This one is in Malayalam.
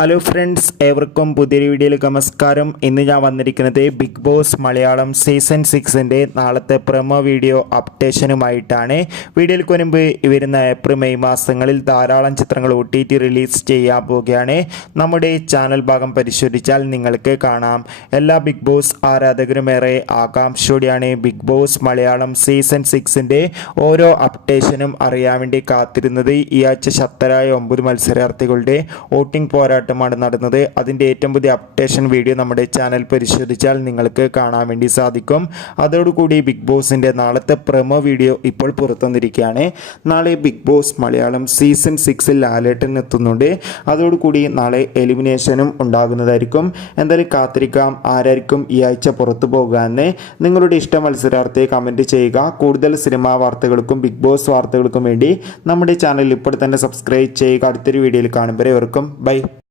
ഹലോ ഫ്രണ്ട്സ്, ഏവർക്കും പുതിയൊരു വീഡിയോയിലേക്ക് നമസ്കാരം. ഇന്ന് ഞാൻ വന്നിരിക്കുന്നത് ബിഗ് ബോസ് മലയാളം സീസൺ 6ൻ്റെ നാളത്തെ പ്രൊമോ വീഡിയോ അപ്ഡേഷനുമായിട്ടാണ്. വീഡിയോയ്ക്ക് മുൻപ് വരുന്ന ഏപ്രിൽ മെയ് മാസങ്ങളിൽ ധാരാളം ചിത്രങ്ങൾ OTT റിലീസ് ചെയ്യാൻ പോവുകയാണ്. നമ്മുടെ ചാനൽ ഭാഗം പരിശോധിച്ചാൽ നിങ്ങൾക്ക് കാണാം. എല്ലാ ബിഗ് ബോസ് ആരാധകരും ഏറെ ആകാംക്ഷയോടെയാണ് ബിഗ് ബോസ് മലയാളം സീസൺ 6ൻ്റെ ഓരോ അപ്ഡേഷനും അറിയാൻ വേണ്ടി കാത്തിരുന്നത്. ഈ ആഴ്ച ശക്തരായ 9 മത്സരാർത്ഥികളുടെ വോട്ടിംഗ് പോരാട്ടം നടന്നത്. അതിൻ്റെ ഏറ്റവും പുതിയ അപ്ഡേഷൻ വീഡിയോ നമ്മുടെ ചാനൽ പരിശോധിച്ചാൽ നിങ്ങൾക്ക് കാണാൻ വേണ്ടി സാധിക്കും. അതോടുകൂടി ബിഗ് ബോസിൻ്റെ നാളത്തെ പ്രൊമോ വീഡിയോ ഇപ്പോൾ പുറത്തുവന്നിരിക്കുകയാണ്. നാളെ ബിഗ് ബോസ് മലയാളം സീസൺ 6ൽ ലാലേട്ടൻ എത്തുന്നുണ്ട്. അതോടുകൂടി നാളെ എലിമിനേഷനും ഉണ്ടാകുന്നതായിരിക്കും. എന്തായാലും കാത്തിരിക്കാം ആരായിരിക്കും ഈ ആഴ്ച പുറത്തു പോകുകയെന്ന്. നിങ്ങളുടെ ഇഷ്ട മത്സരാർത്ഥിയെ കമൻറ്റ് ചെയ്യുക. കൂടുതൽ സിനിമാ വാർത്തകൾക്കും ബിഗ് ബോസ് വാർത്തകൾക്കും വേണ്ടി നമ്മുടെ ചാനൽ ഇപ്പോൾ തന്നെ സബ്സ്ക്രൈബ് ചെയ്യുക. അടുത്തൊരു വീഡിയോയിൽ കാണുമ്പോൾ ഏവർക്കും ബൈ.